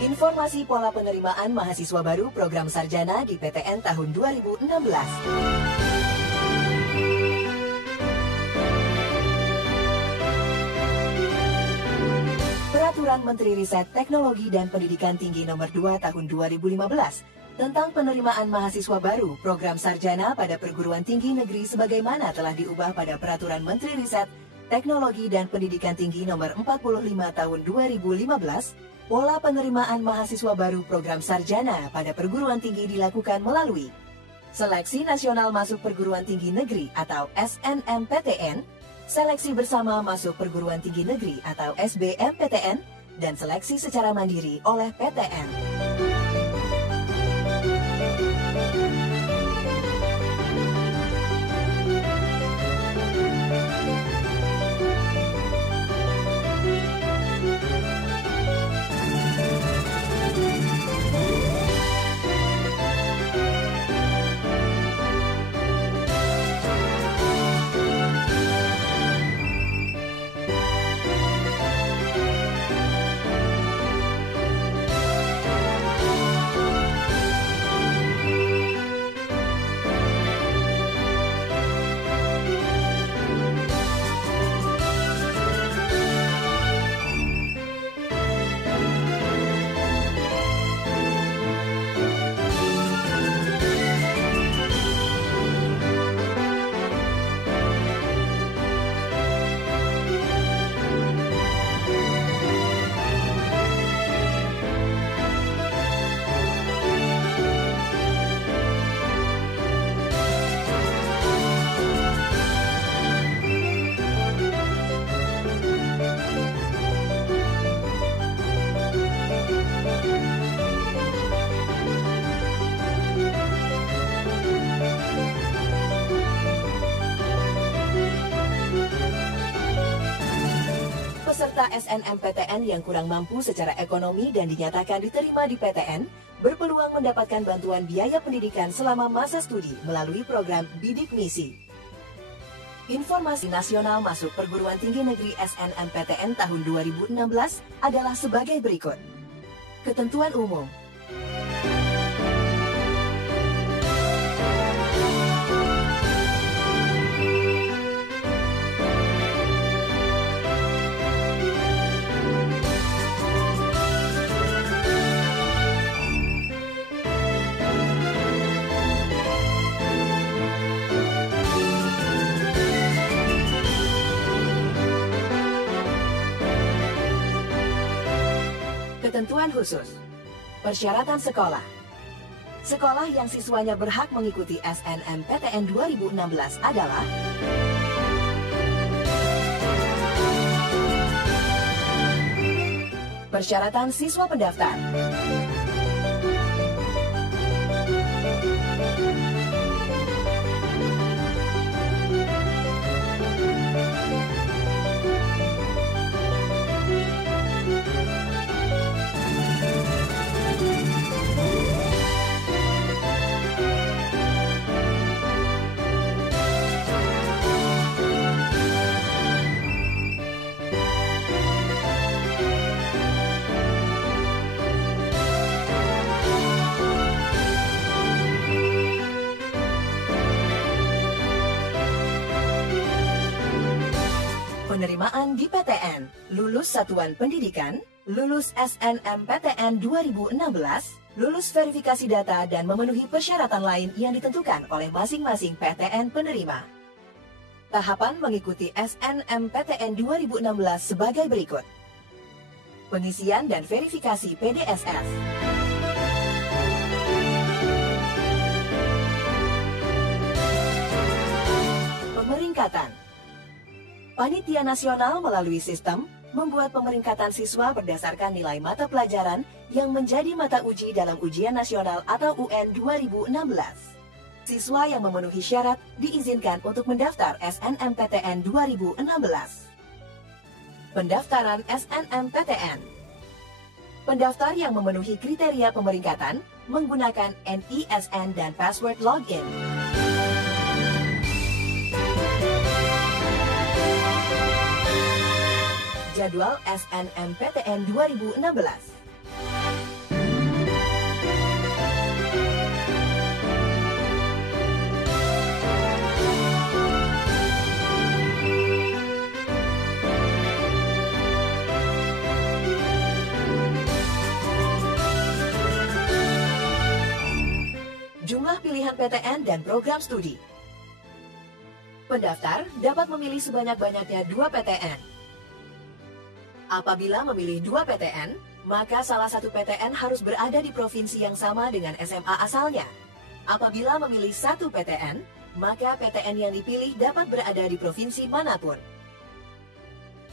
Informasi pola penerimaan mahasiswa baru program sarjana di PTN tahun 2016. Peraturan Menteri Riset Teknologi dan Pendidikan Tinggi Nomor 2 Tahun 2015 tentang penerimaan mahasiswa baru program sarjana pada perguruan tinggi negeri sebagaimana telah diubah pada Peraturan Menteri Riset Teknologi dan Pendidikan Tinggi Nomor 45 Tahun 2015. Pola penerimaan mahasiswa baru program sarjana pada perguruan tinggi dilakukan melalui Seleksi Nasional Masuk Perguruan Tinggi Negeri atau SNMPTN, Seleksi Bersama Masuk Perguruan Tinggi Negeri atau SBMPTN, dan seleksi secara mandiri oleh PTN. Peserta SNMPTN yang kurang mampu secara ekonomi dan dinyatakan diterima di PTN berpeluang mendapatkan bantuan biaya pendidikan selama masa studi melalui program Bidik Misi. Informasi nasional masuk perguruan tinggi negeri SNMPTN tahun 2016 adalah sebagai berikut. Ketentuan umum. Ketentuan khusus. Persyaratan sekolah. Sekolah yang siswanya berhak mengikuti SNMPTN 2016 adalah persyaratan siswa pendaftar. Penerimaan di PTN, lulus satuan pendidikan, lulus SNMPTN 2016, lulus verifikasi data dan memenuhi persyaratan lain yang ditentukan oleh masing-masing PTN penerima. Tahapan mengikuti SNMPTN 2016 sebagai berikut. Pengisian dan verifikasi PDSS. Pemeringkatan. Panitia Nasional melalui sistem membuat pemeringkatan siswa berdasarkan nilai mata pelajaran yang menjadi mata uji dalam ujian nasional atau UN 2016. Siswa yang memenuhi syarat diizinkan untuk mendaftar SNMPTN 2016. Pendaftaran SNMPTN. Pendaftar yang memenuhi kriteria pemeringkatan menggunakan NISN dan password login. Jadwal SNMPTN 2016. pilihan PTN dan program studi. Pendaftar dapat memilih sebanyak-banyaknya 2 PTN. Apabila memilih 2 PTN, maka salah satu PTN harus berada di provinsi yang sama dengan SMA asalnya. Apabila memilih 1 PTN, maka PTN yang dipilih dapat berada di provinsi manapun.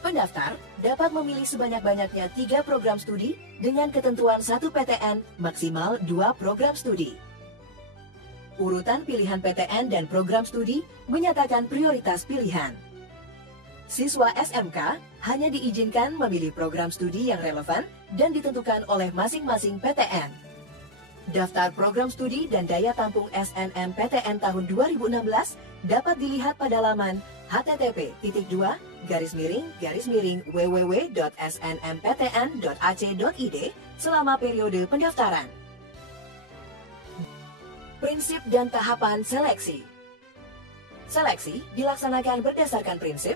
Pendaftar dapat memilih sebanyak-banyaknya 3 program studi dengan ketentuan 1 PTN maksimal 2 program studi. Urutan pilihan PTN dan program studi menyatakan prioritas pilihan. Siswa SMK hanya diizinkan memilih program studi yang relevan dan ditentukan oleh masing-masing PTN. Daftar program studi dan daya tampung SNMPTN tahun 2016 dapat dilihat pada laman http://www.snmptn.ac.id selama periode pendaftaran. Prinsip dan tahapan seleksi. Seleksi dilaksanakan berdasarkan prinsip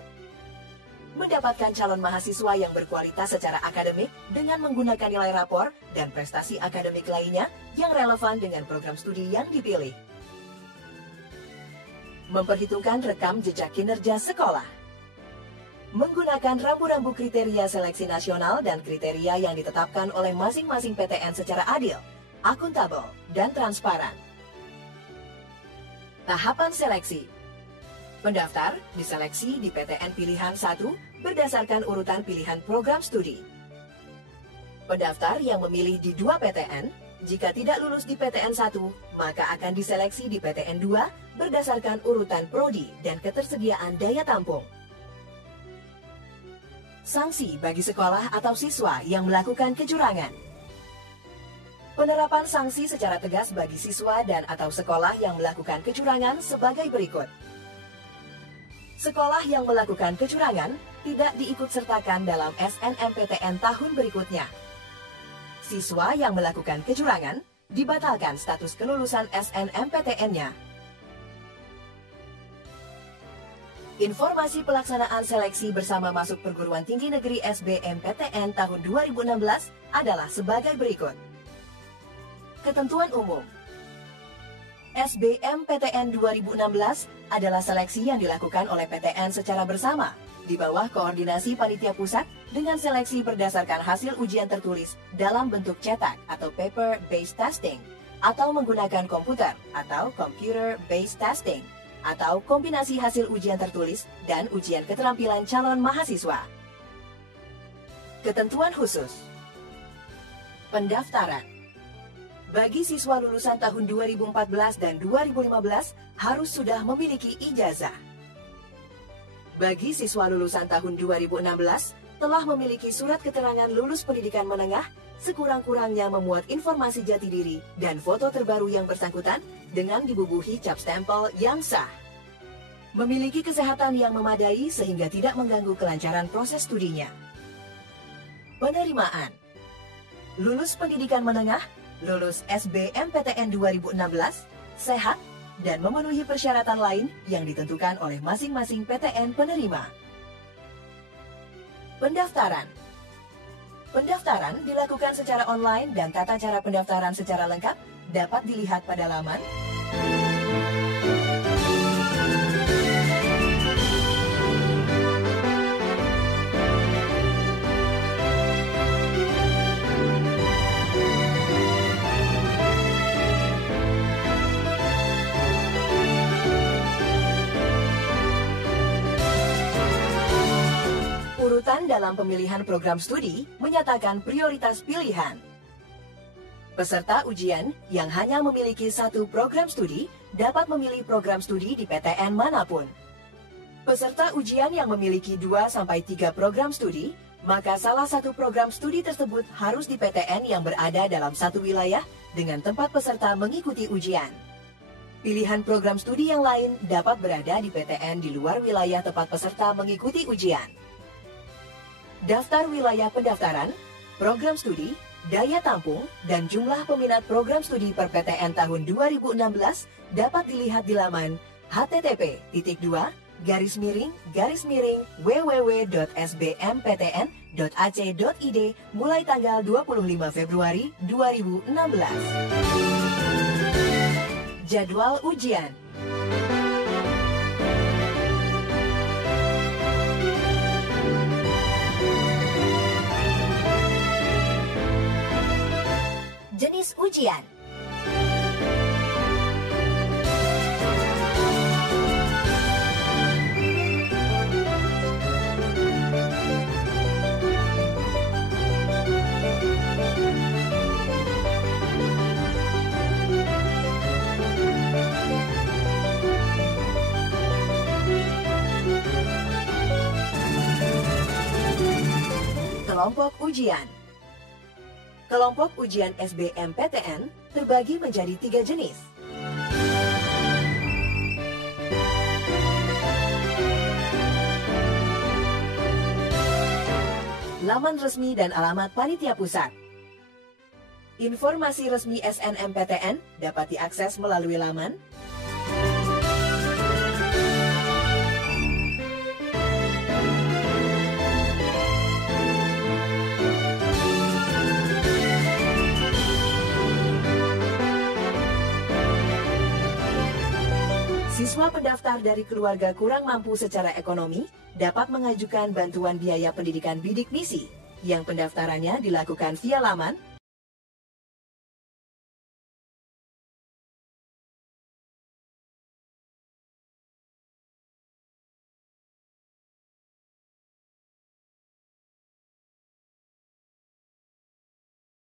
mendapatkan calon mahasiswa yang berkualitas secara akademik dengan menggunakan nilai rapor dan prestasi akademik lainnya yang relevan dengan program studi yang dipilih. Memperhitungkan rekam jejak kinerja sekolah. Menggunakan rambu-rambu kriteria seleksi nasional dan kriteria yang ditetapkan oleh masing-masing PTN secara adil, akuntabel, dan transparan. Tahapan seleksi. Pendaftar diseleksi di PTN pilihan 1 berdasarkan urutan pilihan program studi. Pendaftar yang memilih di 2 PTN, jika tidak lulus di PTN 1, maka akan diseleksi di PTN 2 berdasarkan urutan prodi dan ketersediaan daya tampung. Sanksi bagi sekolah atau siswa yang melakukan kecurangan. Penerapan sanksi secara tegas bagi siswa dan atau sekolah yang melakukan kecurangan sebagai berikut. Sekolah yang melakukan kecurangan tidak diikutsertakan dalam SNMPTN tahun berikutnya. Siswa yang melakukan kecurangan dibatalkan status kelulusan SNMPTN-nya. Informasi pelaksanaan seleksi bersama masuk perguruan tinggi negeri SBMPTN tahun 2016 adalah sebagai berikut. Ketentuan umum. SBMPTN 2016 adalah seleksi yang dilakukan oleh PTN secara bersama di bawah koordinasi panitia pusat dengan seleksi berdasarkan hasil ujian tertulis dalam bentuk cetak atau paper-based testing atau menggunakan komputer atau computer-based testing atau kombinasi hasil ujian tertulis dan ujian keterampilan calon mahasiswa. Ketentuan khusus. Pendaftaran. Bagi siswa lulusan tahun 2014 dan 2015 harus sudah memiliki ijazah. Bagi siswa lulusan tahun 2016 telah memiliki surat keterangan lulus pendidikan menengah, sekurang-kurangnya memuat informasi jati diri dan foto terbaru yang bersangkutan dengan dibubuhi cap stempel yang sah. Memiliki kesehatan yang memadai sehingga tidak mengganggu kelancaran proses studinya. Penerimaan. Lulus pendidikan menengah, lulus SBMPTN 2016, sehat, dan memenuhi persyaratan lain yang ditentukan oleh masing-masing PTN penerima. Pendaftaran. Pendaftaran dilakukan secara online dan tata cara pendaftaran secara lengkap dapat dilihat pada laman urutan dalam pemilihan program studi menyatakan prioritas pilihan. Peserta ujian yang hanya memiliki 1 program studi dapat memilih program studi di PTN manapun. Peserta ujian yang memiliki 2-3 program studi, maka salah satu program studi tersebut harus di PTN yang berada dalam satu wilayah dengan tempat peserta mengikuti ujian. Pilihan program studi yang lain dapat berada di PTN di luar wilayah tempat peserta mengikuti ujian. Daftar wilayah pendaftaran, program studi, daya tampung, dan jumlah peminat program studi per PTN tahun 2016 dapat dilihat di laman http://www.sbmptn.ac.id mulai tanggal 25 Februari 2016. Jadwal ujian. Jenis ujian. Kelompok ujian. Kelompok ujian SBMPTN terbagi menjadi 3 jenis. Laman resmi dan alamat panitia pusat. Informasi resmi SNMPTN dapat diakses melalui laman siswa pendaftar dari keluarga kurang mampu secara ekonomi dapat mengajukan bantuan biaya pendidikan bidik misi yang pendaftarannya dilakukan via laman